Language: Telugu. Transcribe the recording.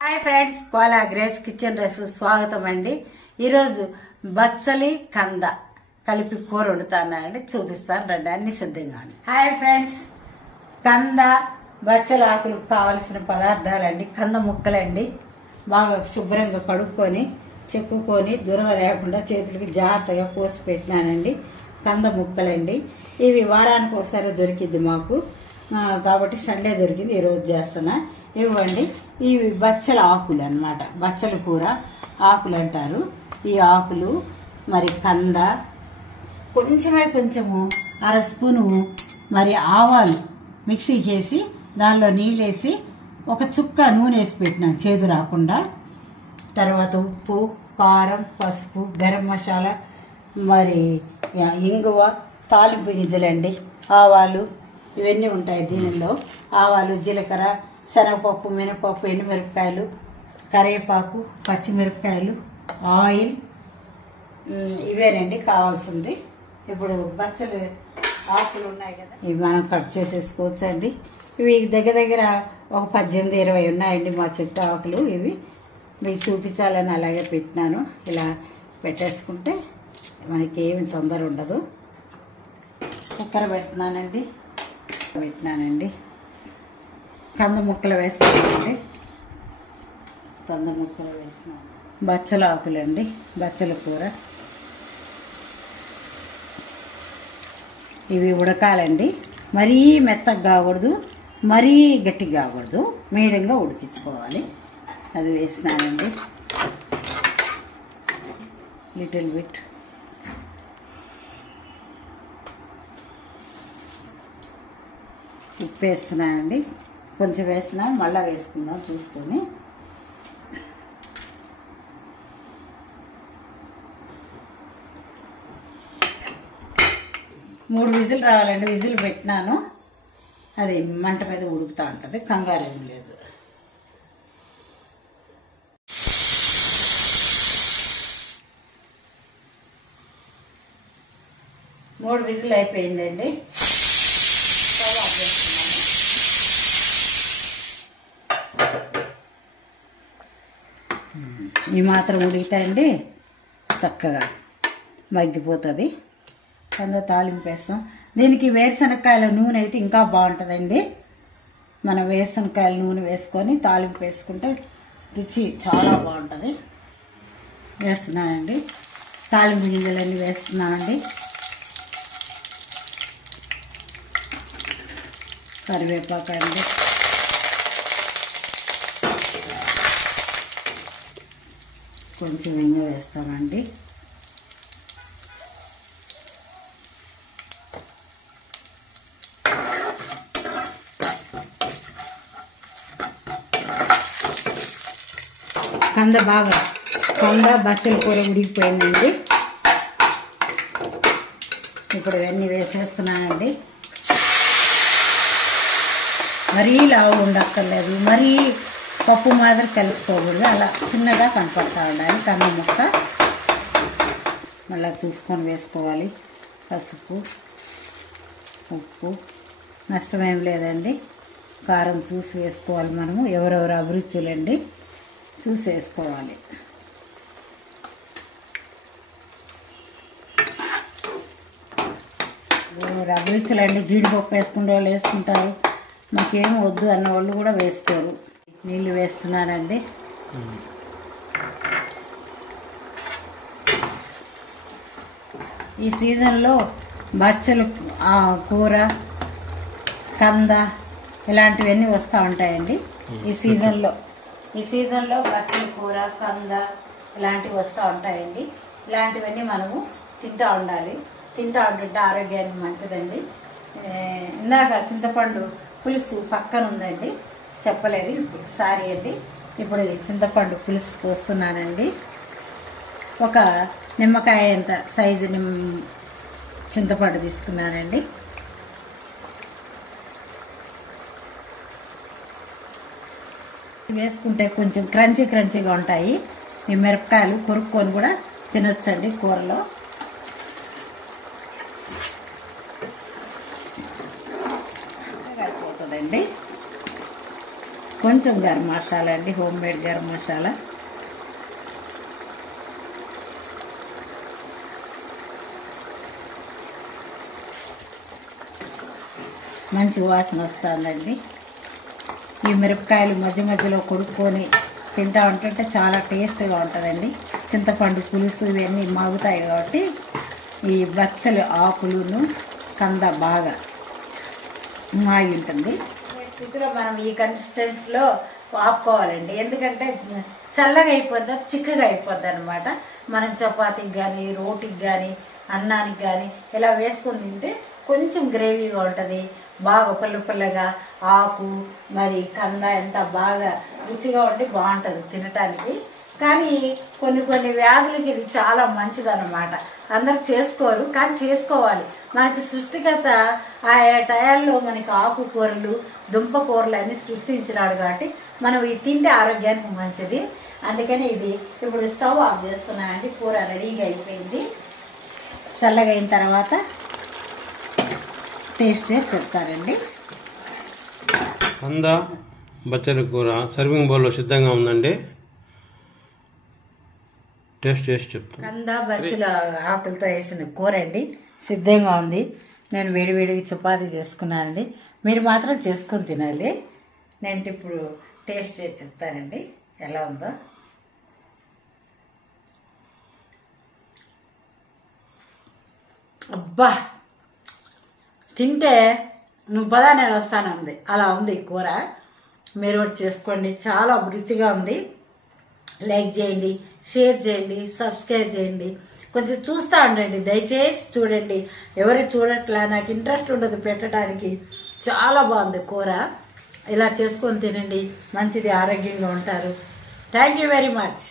హాయ్ ఫ్రెండ్స్, కోలా గ్రేస్ కిచెన్ రైస్ స్వాగతం అండి. ఈరోజు బచ్చలి కంద కలిపి కూర వండుతానండి, చూపిస్తాను రండి. అన్ని సిద్ధంగా. హాయ్ ఫ్రెండ్స్, కంద బచ్చల ఆకులు కావలసిన పదార్థాలండి. కంద ముక్కలండి, బాగా శుభ్రంగా కడుక్కొని చెక్కుకొని దురద లేకుండా చేతులకి జాగ్రత్తగా పోసి పెట్టినానండి. కంద ముక్కలండి, ఇవి వారానికి ఒకసారి దొరికిద్ది మాకు, కాబట్టి సండే దొరికింది, ఈరోజు చేస్తున్నా. ఇవ్వండి, ఇవి బచ్చల ఆకులు అన్నమాట. బచ్చల కూర ఆకులు అంటారు ఈ ఆకులు. మరి కంద కొంచెము అర స్పూను మరి ఆవాలు మిక్సీకి వేసి దానిలో నీళ్ళు వేసి ఒక చుక్క నూనె వేసి పెట్టినాను చేదు రాకుండా. తర్వాత ఉప్పు, కారం, పసుపు, గరం మసాలా, మరి ఇంగువ, తాలింపు గింజలండి, ఆవాలు ఇవన్నీ ఉంటాయి దీనిలో. ఆవాలు, జీలకర్ర, శనగపప్పు, మినపప్పు, ఎండుమిరపకాయలు, కరివేపాకు, పచ్చిమిరపకాయలు, ఆయిల్, ఇవేనండి కావాల్సింది. ఇప్పుడు బచ్చలు ఆకులు ఉన్నాయి కదా, ఇవి మనం కట్ చేసేసుకోవచ్చు అండి. ఇవి దగ్గర ఒక 18-20 ఉన్నాయండి మా చెట్టు ఆకులు. ఇవి మీకు చూపించాలని అలాగే పెట్టినాను. ఇలా పెట్టేసుకుంటే మనకి ఏమి తొందర ఉండదు. కుక్కర్ పెట్టినానండి. కంద ముక్కలు వేస్తానండి. కంద ముక్కలు వేసినాను. బచ్చల ఆకులండి, బచ్చల కూర. ఇవి ఉడకాలండి, మరీ మెత్తగా కాకూడదు, మరీ గట్టిగా కాకూడదు, మీడియంగా ఉడికించుకోవాలి. అది వేసినానండి. లిటిల్ బిట్ ఉప్పు వేస్తున్నానండి, కొంచెం వేస్తున్నాను, మళ్ళీ వేసుకుందాం చూసుకొని. మూడు విజిల్ రావాలండి. విజిల్ పెట్టినాను, అది మంట మీద ఉడుకుతూ ఉంటుంది, కంగారు ఏం లేదు. మూడు విజిల్ అయిపోయిందండి. స్టవ్ ఆఫ్ చేస్తున్నాను. ఈ మాత్రం ఉడికితాయండి, చక్కగా మగ్గిపోతుంది. కంద తాలింపు వేస్తాం. దీనికి వేరుశనక్కాయల నూనె అయితే ఇంకా బాగుంటుందండి. మనం వేరుశనక్కాయల నూనె వేసుకొని తాలింపు వేసుకుంటే రుచి చాలా బాగుంటుంది. వేస్తున్నానండి, తాలింపు గింజలన్నీ వేస్తున్నానండి. కరివేపాకు అండి, కొంచెం ఇంగు వేస్తామండి. కంద బచ్చల కూర ఉడికిపోయిందండి. ఇప్పుడు ఇవన్నీ వేసేస్తున్నానండి. మరీ లావు ఉండక్కర్లేదు, మరీ పప్పు మాదిరి కలుపుకోకూడదు, అలా చిన్నగా కనపడతా ఉండాలి కంద ముక్క. మళ్ళీ చూసుకొని వేసుకోవాలి. పసుపు, ఉప్పు, నష్టమేం లేదండి. కారం చూసి వేసుకోవాలి మనము, ఎవరెవరు అభిరుచులండి, చూసి వేసుకోవాలి. ఎవరు అభిరుచులండి, జీడిపప్పు వేసుకునే వాళ్ళు వేసుకుంటారు, మాకేం వద్దు అన్న వాళ్ళు కూడా వేసుకోరు. నీళ్ళు వేస్తున్నానండి. ఈ సీజన్లో బచ్చలు కూర, కంద ఇలాంటివన్నీ వస్తూ ఉంటాయండి. ఈ సీజన్లో బచ్చల కూర, కంద ఇలాంటివి వస్తూ ఉంటాయండి. ఇలాంటివన్నీ మనము తింటూ ఉండాలి. తింటూ ఉంటుంటే ఆరోగ్యానికి మంచిదండి. ఇందాక చింతపండు పులుసు పక్కన ఉందండి, చెప్పలేదు, సారీ అండి. ఇప్పుడు చింతపండు పులుసు పోస్తున్నానండి. ఒక నిమ్మకాయ అంత సైజు చింతపండు తీసుకున్నానండి. వేసుకుంటే కొంచెం క్రంచీగా ఉంటాయి. ఈ మిరపకాయలు కొరుక్కొని కూడా తినొచ్చండి కూరలో. అయిపోతుందండి. కొంచెం గరం మసాలా అండి, హోమ్ మేడ్ గరం మసాలా. మంచి వాసన వస్తుందండి. ఈ మిరపకాయలు మధ్య మధ్యలో కొడుక్కొని తింటా ఉంటుంటే చాలా టేస్ట్గా ఉంటుందండి. చింతపండు పులుసు ఇవన్నీ మాగుతాయి కాబట్టి ఈ బచ్చలి ఆకులను కంద బాగా మాగి ఉంటుంది. స్థితిలో మనం ఈ కన్సిస్టెన్సీలో ఆపుకోవాలండి. ఎందుకంటే చల్లగా అయిపోద్ది, చిక్కగా అయిపోద్ది అనమాట. మనం చపాతీకి కానీ, రోటీకి కానీ, అన్నానికి కానీ ఇలా వేసుకొని తింటే కొంచెం గ్రేవీగా ఉంటుంది, బాగా పుల్ల పుల్లగా ఆకు మరి కంద ఎంత బాగా రుచిగా ఉంటే బాగుంటుంది తినటానికి. కానీ కొన్ని కొన్ని వ్యాధులకి ఇది చాలా మంచిదన్నమాట. అందరు చేసుకోరు, కానీ చేసుకోవాలి. మనకి సృష్టికర్త ఆ టయాల్లో మనకి ఆకుకూరలు, దుంపకూరలు అన్నీ సృష్టించినాడు కాబట్టి మనం ఇది తింటే ఆరోగ్యానికి మంచిది. అందుకని ఇది ఇప్పుడు స్టవ్ ఆఫ్ చేస్తున్నానండి. కూర రెడీగా అయిపోయింది. చల్లగా అయిన తర్వాత టేస్ట్ చేసి చెప్తారండి. కంద బచ్చలి కూర సర్వింగ్ బౌల్లో సిద్ధంగా ఉందండి. టేస్ట్ చేసి చెప్తాను. కంద బచ్చల ఆకులతో వేసిన కూర అండి, సిద్ధంగా ఉంది. నేను వేడివేడిగా చపాతీ చేసుకున్నానండి. మీరు మాత్రం చేసుకొని తినాలి. నేను ఇప్పుడు టేస్ట్ చేసి చెప్తానండి ఎలా ఉందో. అబ్బా, తింటే నువ్వు పదా నేను వస్తాను ఉంది, అలా ఉంది కూర. మీరు కూడా చేసుకోండి, చాలా రుచిగా ఉంది. లైక్ చేయండి, షేర్ చేయండి, సబ్స్క్రైబ్ చేయండి. కొంచెం చూస్తూ ఉండండి, దయచేసి చూడండి. ఎవరు చూడట్లా, నాకు ఇంట్రెస్ట్ ఉండదు పెట్టడానికి. చాలా బాగుంది కూర. ఇలా చేసుకొని తినండి, మంచిది, ఆరోగ్యంగా ఉంటారు. Thank you very much.